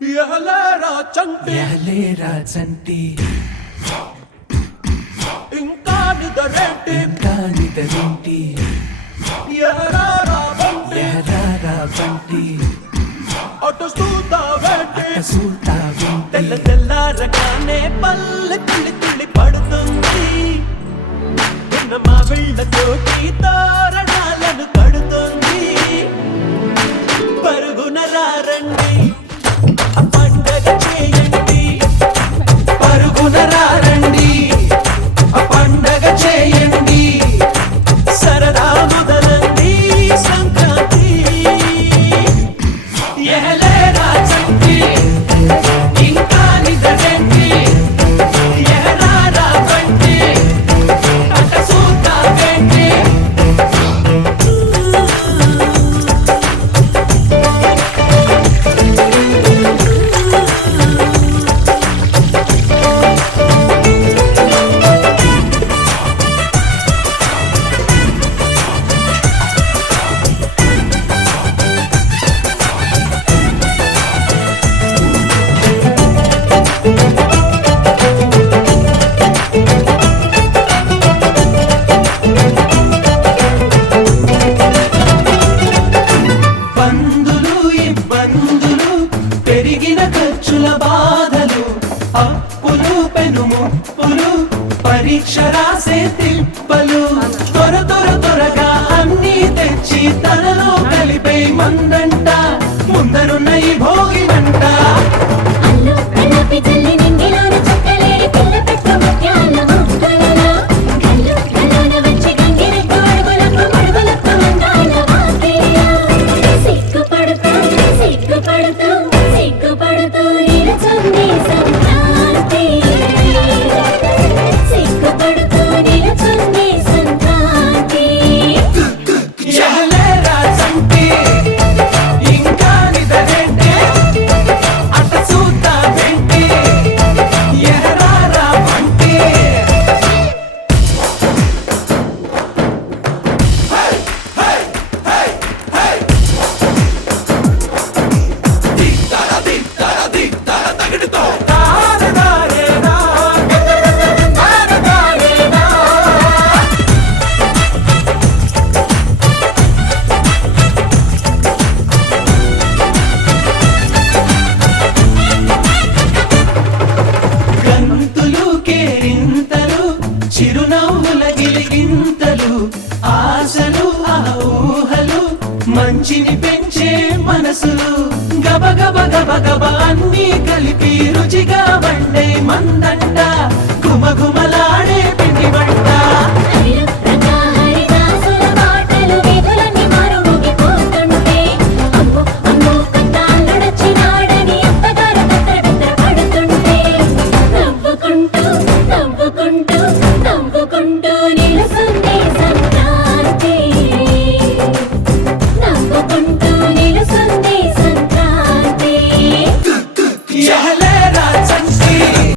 ఎహలేరా చంటి ఇంకా నిదరేంటి ఎహరారా బంటి అటు చూస్తావేంటి తెల్ల తెల్లారగానే పల్లె తుళ్ళి తుళ్ళి పడుతుంది మా వీళ్ళతోటి తోరణాలను కడుతుంది పరుగున రారండి పండగ చేయండి పరుగున రారండి పండగ చేయండి సరదా మొదలండి సంక్రాంతి ఎహలేరా చంటి ఇంకా నిదరేంటి ఎహరారా బంటి అట చూస్తావేంటి పందులు ఇబ్బందులు పెరిగిన ఖర్చుల బాధలు అప్పులు పెనుముప్పులు పరీక్ష రాసే తిప్పలు త్వరగా అన్నీ తెచ్చి తనలో కలిపే మందంట ముందరున్న ఈ భోగినంట ఎహలేరా చంటి ఇంకా నిదరేంటి అట చూస్తావేంటి ఎహరారా బంటి గంతులు కేరింతలు చిరునవ్వుల గిలిగింతలు ఆశలు ఆ ఊహలు మంచిని పెంచే మనసులు గబగబ అన్నీ కలిపి రుచిగా వండే మందంట గుమగుమలాడే పిండి వంట